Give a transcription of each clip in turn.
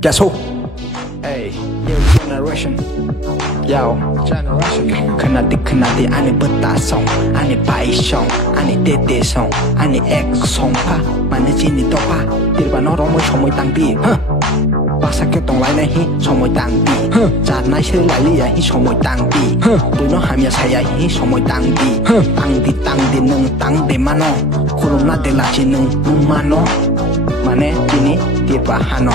Guess who? Hey, new generation. Yo, generation. Kenati ane betasong, ane paisong, ane tetesong, ane eksong pa. Mana sini topa, dirba norong mo chomoy tangbi. Bác kêu tông lại này hi xong mồi tăng đi chả nãy chơi lại li hi xong mồi tăng đi tụi nó ham ya saya hi xong mồi tăng đi nâng tăng để mà nó khôn na để là chỉ nâng mà nó mà nè ini tiệt và hà nó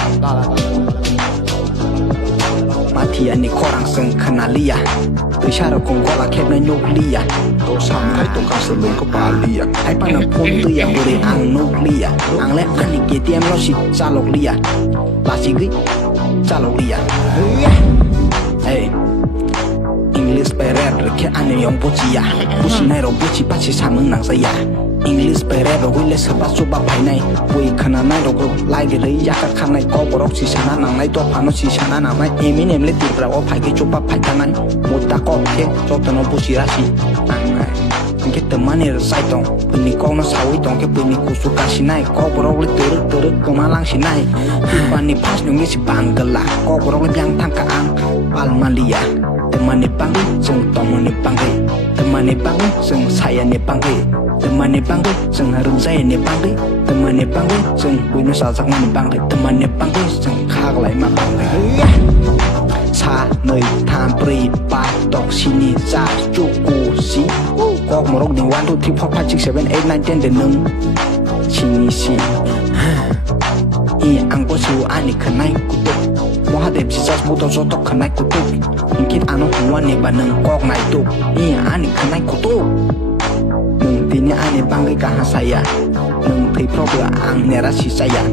mà thì anh có rằng sừng kenalia từ xa rồi cũng có là kẹp nó nhục lia tôi sang thấy tôi cao sừng có bà lia hay bạn nó phun tôi ya bồi ăn nhục lia ăn lẽ anh kia tiêm nó xịt ra lộc lia là gì cái cha lộc lia hey English bài rap rồi khi anh ấy用不起呀不是那种不起把起上能能谁呀English bài rap rồi vì lẽ sợ bắt chụp bắt bài này vì khả năng này rồi lại cái đấy ya các khả này có bộ rock chỉ sáng năng này tôi phản nó chỉ sáng năng này Eminem lấy tiền ra bài cái chụp bắt bài thằng này một ta có cái cho tụi nó不起ra gì anh này cái teman này sai tông bên này con nó xấu tông cái bên này cú sút cái gì này có bộ rock lấy từ công an lang gì này bên này pass những cái gì bằng cái là có bộ rock lấy yang thang cả ang Almalia teman ni panggil seng teman ni panggil teman ni panggil seng saya ni panggil teman ni panggil seng harus saya ni panggil teman ni panggil seng bunuh salsak ni panggil teman ni panggil seng khag lại mà panggil xa nơi tham pri ba dok sini sa cuku si có một rong đình one two three four five six seven eight nine ten đến nâng sini si ang có siêu anh đi khẩn này kutuk mau hadap si jas butuh sotok khẩn này kutuk mungkin anu huan ne baneng kok na itu ani kenai kutu nung tini ani banggai kaha saya nung ti probe ang nerasi saya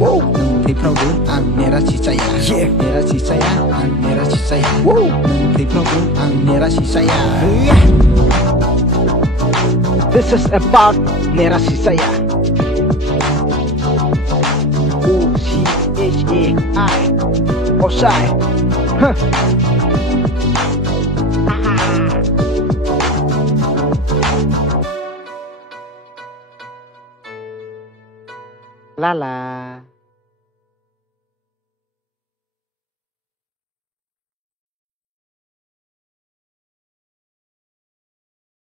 wow nung ti probe ang nerasi saya ang nerasi saya wow nung ti probe ang nerasi saya this is about nerasi saya U-C-H-A-I Osai Lala.